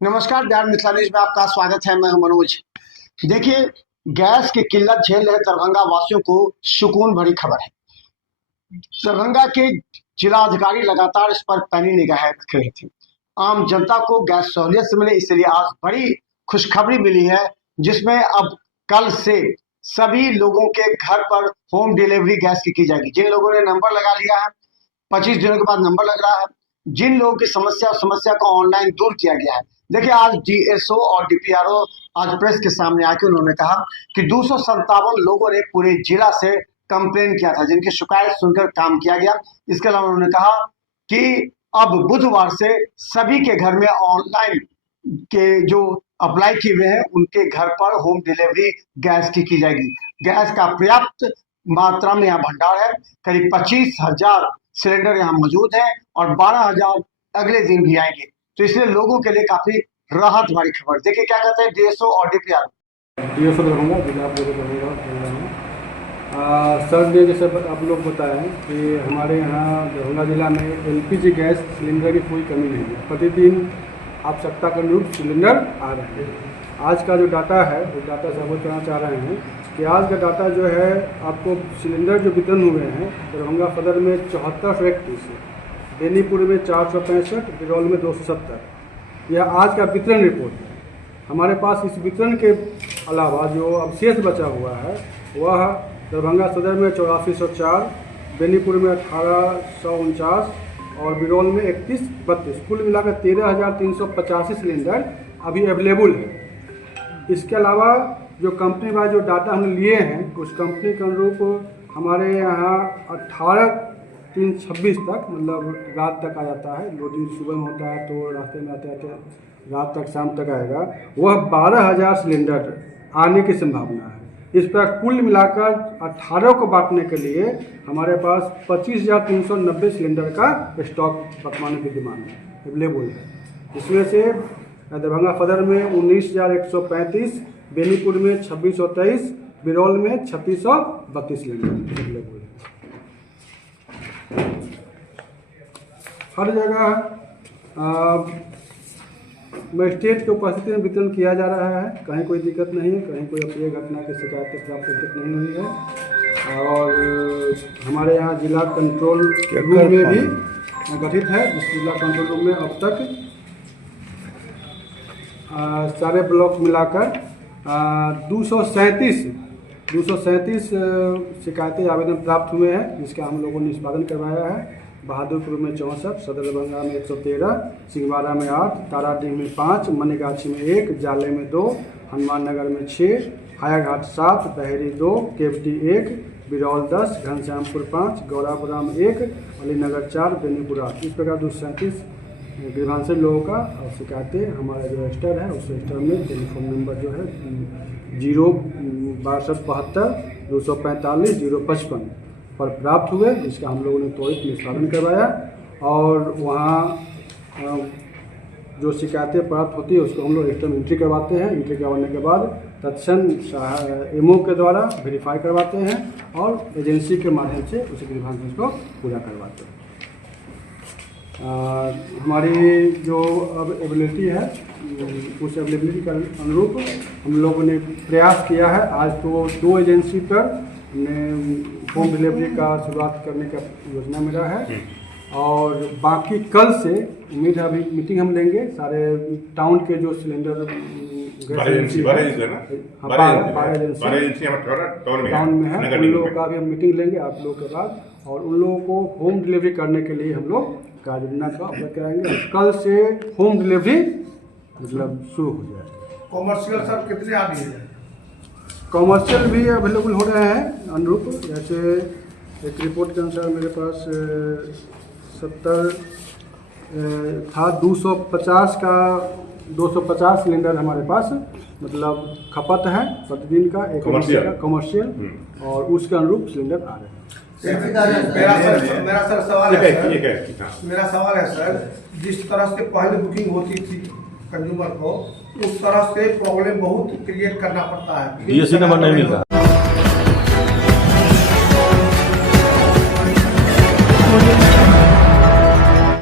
नमस्कार, बिहार मिथिला न्यूज में आपका स्वागत है। मैं हूं मनोज। देखिए, गैस की किल्लत झेल रहे दरभंगा वासियों को सुकून भरी खबर है। दरभंगा के जिला अधिकारी लगातार इस पर पैनी निगाह रख रहे थे। आम जनता को गैस सहूलियत से मिले, इसलिए आज बड़ी खुशखबरी मिली है, जिसमें अब कल से सभी लोगों के घर पर होम डिलीवरी गैस की जाएगी। जिन लोगों ने नंबर लगा लिया है, 25 दिनों के बाद नंबर लग रहा है। जिन लोगों की समस्या को ऑनलाइन दूर किया गया है। देखिए, आज डीएसओ और डीपीआरओ आज प्रेस के सामने आके उन्होंने कहा कि 257 लोगों ने पूरे जिला से कंप्लेन किया था, जिनकी शिकायत सुनकर काम किया गया। इसके अलावा उन्होंने कहा कि अब बुधवार से सभी के घर में ऑनलाइन के जो अप्लाई किए हुए हैं उनके घर पर होम डिलीवरी गैस की जाएगी। गैस का पर्याप्त मात्रा में यहाँ भंडार है। करीब 25,000 सिलेंडर यहाँ मौजूद है और 12,000 अगले दिन भी आएंगे। तो इसलिए लोगों के लिए काफी राहत वाली खबर। देखिए क्या कहते हैं डीएसओ और डीएसओ दरभंगा जिला दरभंगा। सर ने जैसे आप लोग बताएं कि हमारे यहाँ दरभंगा जिला में एलपीजी गैस सिलेंडर की कोई कमी नहीं है। प्रतिदिन आवश्यकता के अनुरूप सिलेंडर आ रहे हैं। आज का जो डाटा है उस डाटा से अवगत कराना चाह रहे हैं कि आज का डाटा जो है आपको सिलेंडर जो वितरण हुए हैं दरभंगा सदर में 7431 है, बेनीपुर में 465, बिरौल में 270। यह आज का वितरण रिपोर्ट है। हमारे पास इस वितरण के अलावा जो अवशेष बचा हुआ है वह दरभंगा सदर में 8404, बेनीपुर में 1849 और बिरौल में 3132, कुल मिलाकर 13,385 सिलेंडर अभी अवेलेबल है। इसके अलावा जो कंपनी वाइज जो डाटा हम लिए हैं उस कंपनी के अनुरूप हमारे यहाँ 18/3/26 तक मतलब रात तक आ जाता है। लोडिंग सुबह में होता है तो रास्ते में आते आते रात तक शाम तक आएगा। वह 12,000 सिलेंडर आने की संभावना है। इस पर कुल मिलाकर 18 को बांटने के लिए हमारे पास 25,390 सिलेंडर का स्टॉक वर्तमान में विद्यमान है, अवेलेबल है। इसमें से दरभंगा सदर में 19,135, बेनीपुर में 2,623, बिरौल में 3,632 सिलेंडर अवेलेबल है। हर जगह मजिस्ट्रेट की उपस्थिति में वितरण किया जा रहा है। कहीं कोई दिक्कत नहीं है, कहीं कोई अप्रिय घटना की शिकायत प्राप्त दिक्कत नहीं हुई है। और हमारे यहाँ जिला कंट्रोल रूम में भी गठित है। जिस जिला कंट्रोल रूम में अब तक सारे ब्लॉक मिलाकर 237 शिकायतें आवेदन प्राप्त हुए हैं, जिसका हम लोगों ने निष्पादन करवाया है। बहादुरपुर में 64, सदर दरभंगा में 113, सिंहवाड़ा में 8, ताराडीह में 5, मनीगाछी में 1, जाले में 2, हनुमान नगर में 6, हायाघाट 7, बहरी 2, केवटी 1, बिरौल 10, घनश्यामपुर 5, गौरापुराम 1, अलीनगर 4, बेनीपुर 8। इस प्रकार 237 गृहांचल लोगों का शिकायतें हमारा जो रजिस्टर है उस रजिस्टर में टेलीफोन नंबर जो है 06272 245 055 पर प्राप्त हुए, जिसका हम लोगों ने त्वरित निष्पादन करवाया। और वहाँ जो शिकायतें प्राप्त होती है उसको हम लोग रजिस्टर में एंट्री करवाते हैं। एंट्री करवाने के बाद तत्क्षण एमओ के द्वारा वेरीफाई करवाते हैं और एजेंसी के माध्यम से उस ग्रीवांस को पूरा करवाते हैं। हमारी जो अब अवेलेबिलिटी है उस अवेलेबिलिटी के अनुरूप हम लोगों ने प्रयास किया है। आज तो 2 एजेंसी पर हमने होम डिलीवरी का शुरुआत करने का योजना मेरा है और बाकी कल से उम्मीद है। अभी मीटिंग हम लेंगे सारे टाउन के जो सिलेंडर 12 एजेंसी टाउन में है, उन लोगों का भी हम मीटिंग लेंगे आप लोगों के बाद और उन लोगों को होम डिलीवरी करने के लिए हम लोग योजना का अप्लाई कराएंगे। कल से होम डिलीवरी मतलब शुरू हो जाएगा। कॉमर्शियल सर कितने आ गए हैं? कॉमर्शियल भी अवेलेबल हो रहे हैं अनुरूप। जैसे एक रिपोर्ट के अनुसार मेरे पास 70 था, 250 सिलेंडर हमारे पास मतलब खपत है प्रतिदिन का एक कॉमर्शियल और उसके अनुरूप सिलेंडर आ रहे हैं। मेरा सवाल है सर, जिस तरह से पहले बुकिंग होती थी कंज्यूमर को उस तरह से प्रॉब्लम बहुत क्रिएट करना पड़ता है। डीएससी नंबर नहीं मिलता।